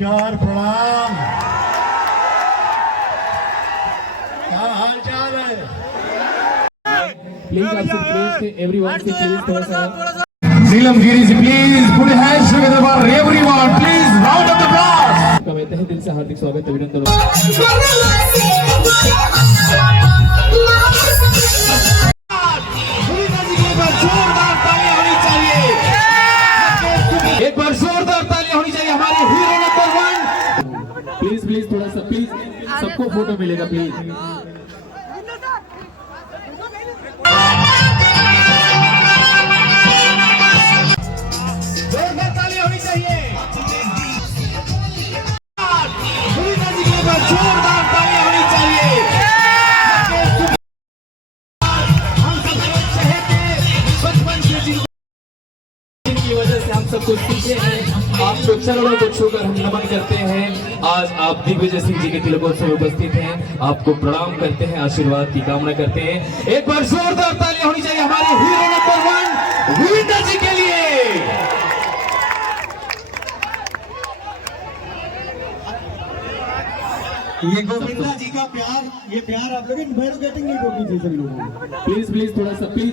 नमस्कार, प्रणाम। क्या हाल चाल है? Please also please everyone say please थोड़ा सा नीलम Giri ji, please put your hands together for everyone. Please round of applause. आपका मैं तहे दिल से हार्दिक स्वागत अभिनंदन। एक बार जोरदार तालियां होनी चाहिए हमारे हीरो नंबर 1। प्लीज प्लीज थोड़ा सा प्लीज सबको फोटो मिलेगा प्लीज। जोरदार तालियां होनी चाहिए। जोरदार तालियां होनी चाहिए। हम सब चहेते बचपन से जिनकी वजह से हम सब कुछ सीखे हैं, आपको चरणों को छूकर हम नमन करते हैं। आज आप दिग्विजय सिंह जी के तिलकोत्सव में उपस्थित हैं, आपको प्रणाम करते हैं, आशीर्वाद की कामना करते हैं। एक बार जोरदार तालियां होनी चाहिए हमारे हीरो नंबर 1 गोविंदा जी के लिए। ये गोविंदा जी का प्यार, ये प्यार आप लोग गेटिंग नहीं होगी जी सब लोगों को। प्लीज प्लीज थोड़ा सा प्लीज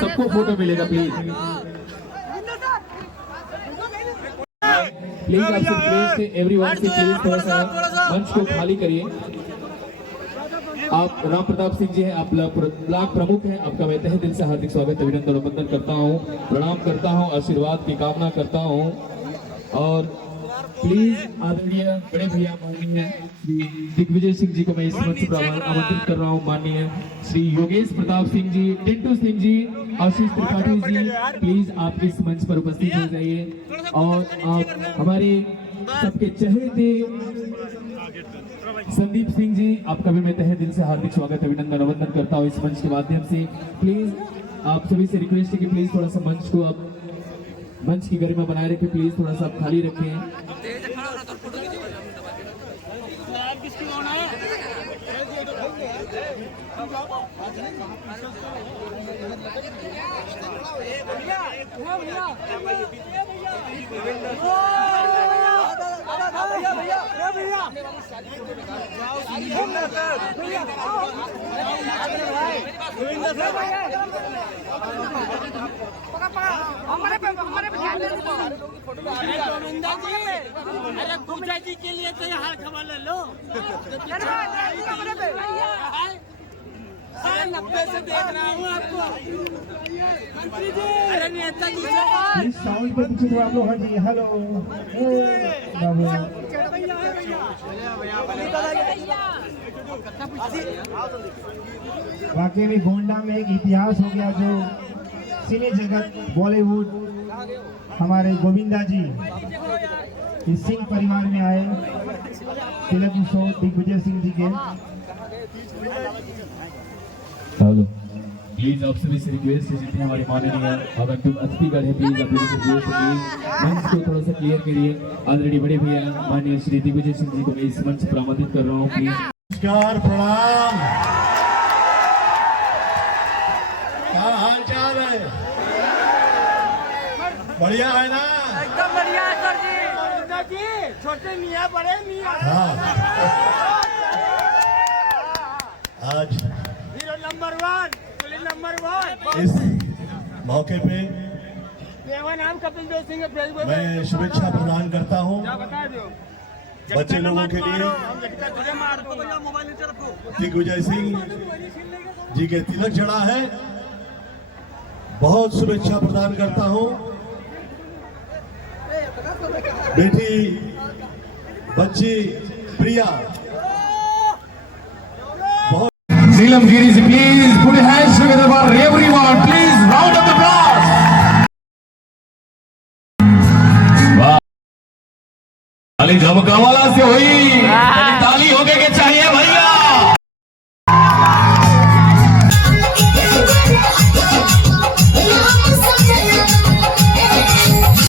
सबको फोटो मिलेगा प्लीज। प्लीज आपसे प्लीज एवरीवन से प्लीज थोड़ा सा मंच को खाली करिए। आप राम प्रताप सिंह जी हैं, आप ब्लॉक प्रमुख हैं, आपका मैं तहे दिल से हार्दिक स्वागत अभिनंदन वंदन करता हूं, प्रणाम करता हूं, आशीर्वाद की कामना करता हूं। और प्लीज आदरणीय बड़े भैया माननीय श्री दिग्विजय सिंह जी को मैं इस मंच पर आमंत्रित कर रहा हूं। माननीय श्री योगेश प्रताप सिंह जी, टिंटू सिंह जी, आशीष त्रिपाठी जी, प्लीज आप इस मंच पर उपस्थित हो जाइए। और आप हमारे सबके चहेते संदीप सिंह जी, आपका भी मैं तहे दिल से हार्दिक स्वागत अभिनंदन वंदन करता हूँ इस मंच के माध्यम से। प्लीज आप सभी से रिक्वेस्ट है कि प्लीज थोड़ा सा मंच को आप मंच की गरिमा बनाए रखें, प्लीज थोड़ा सा आप खाली रखें। अरे गोविंदा जी के लिए तो यहाँ खबर ले लो। 90 से देख रहा हूँ आपको। अरे नेता जी साउंड पे पीछे थोड़ा आप लोग हटिए। हेलो वाकई में गोंडा में एक इतिहास हो गया जो सिने जगत बॉलीवुड हमारे गोविंदा जी इस सिंह परिवार में आए, तिलक उत्सव दिग्विजय सिंह जी के। प्लीज आप सभी से रिक्वेस्ट है, जितने हमारे माननीय अतिथिगण है, प्लीज आप लोगों से रिक्वेस्ट है मंच को थोड़ा सा क्लियर करिए। ऑलरेडी बड़े भैया माननीय श्री दिग्विजय सिंह जी को मैं इस मंच पर आमंत्रित कर रहा हूँ। प्लीज नमस्कार, प्रणाम। क्या हाल चाल है? बढ़िया है ना? एकदम बढ़िया है सर जी। गोविंदा जी छोटे मियाँ बड़े मियाँ। हाँ। आज हीरो नंबर 1, पुलिस नंबर 1। इस मौके पे मेरा नाम कपिल देव सिंह है। मैं शुभेच्छा प्रदान करता हूँ बता दो बच्चे लोगों के लिए। दिग्विजय सिंह जी के तिलक चढ़ा है, बहुत शुभेच्छा प्रदान करता हूँ। बेटी बच्ची प्रिया, बहुत नीलम Giri ji, please put your hands together for everyone. Please round of applause. वाह, खाली धमकावाला से हुई।